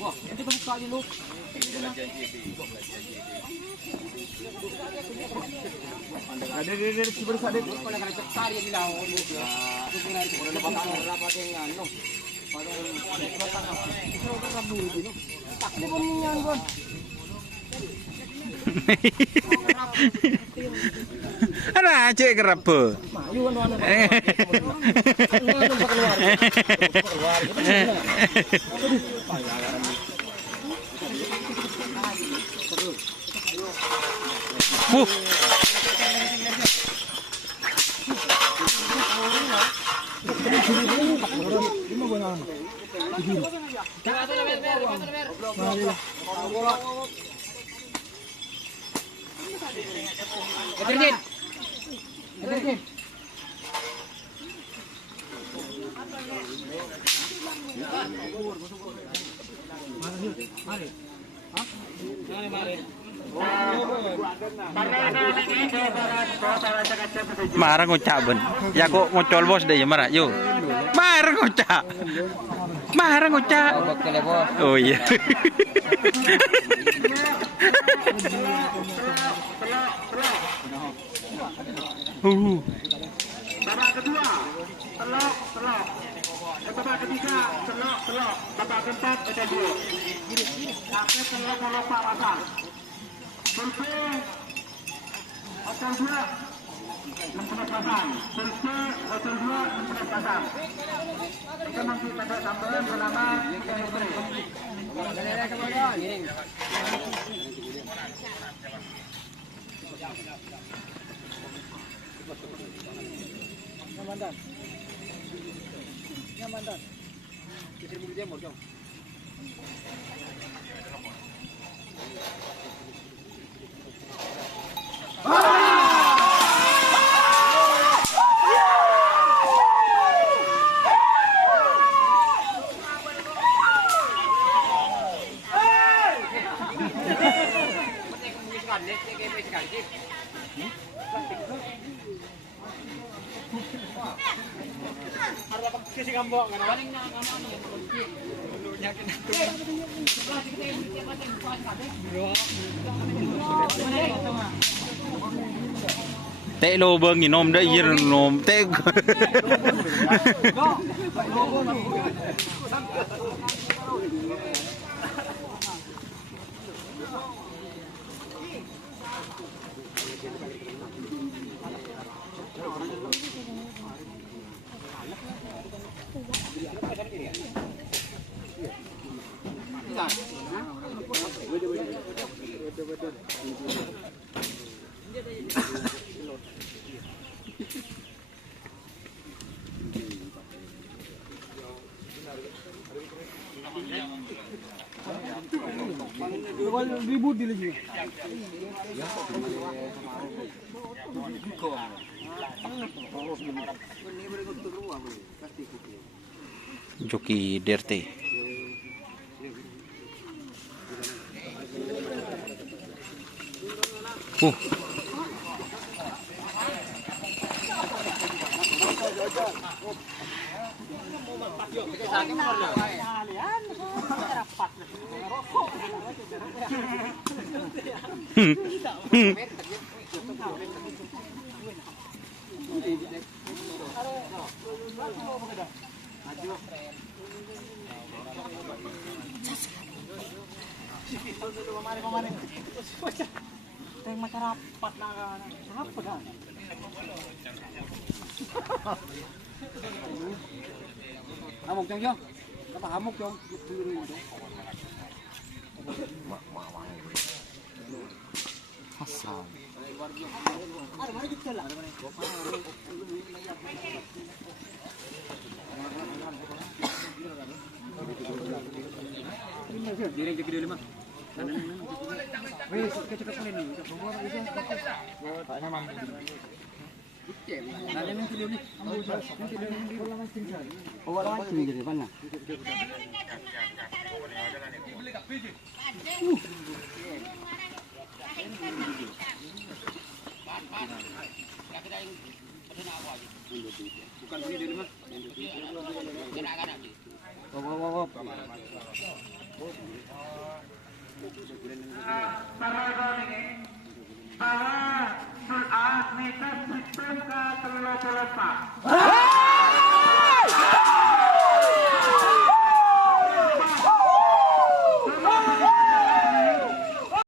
Wah, itu buka aja lu. Ada bersah deh. Kalau ada cekar ya bilang. Orang dapat berapa dengan no. Ada cek kerapa. Marah ngocak ben. Ya kok ngocol bos deh ya marah. Yo. Marah ngocak. Marah ngocak. Oh iya. Babak kedua, telok. Babak ketiga, telok. Babak keempat, ada dua. Akhir telok pak pasang. Survei, hotel 2, 16 pasang. Survei, hotel 2, 16 pasang. Kita nanti pada tambahan selama 3 menit. Nyaman. Kita mau dia mau dong. Tệ lô bơ nghìn nôm đấy yên nôm tệ. Ribut di sini. Joki DRT. Hamuk chong chong. Apa hamuk chong? Hasan. Direng jadi lima. Wes, cepat ini. Pak Nyaman. Bukan begini dulu, Mas. Para ini bahwa Sul'ah nikah sistem ke 34.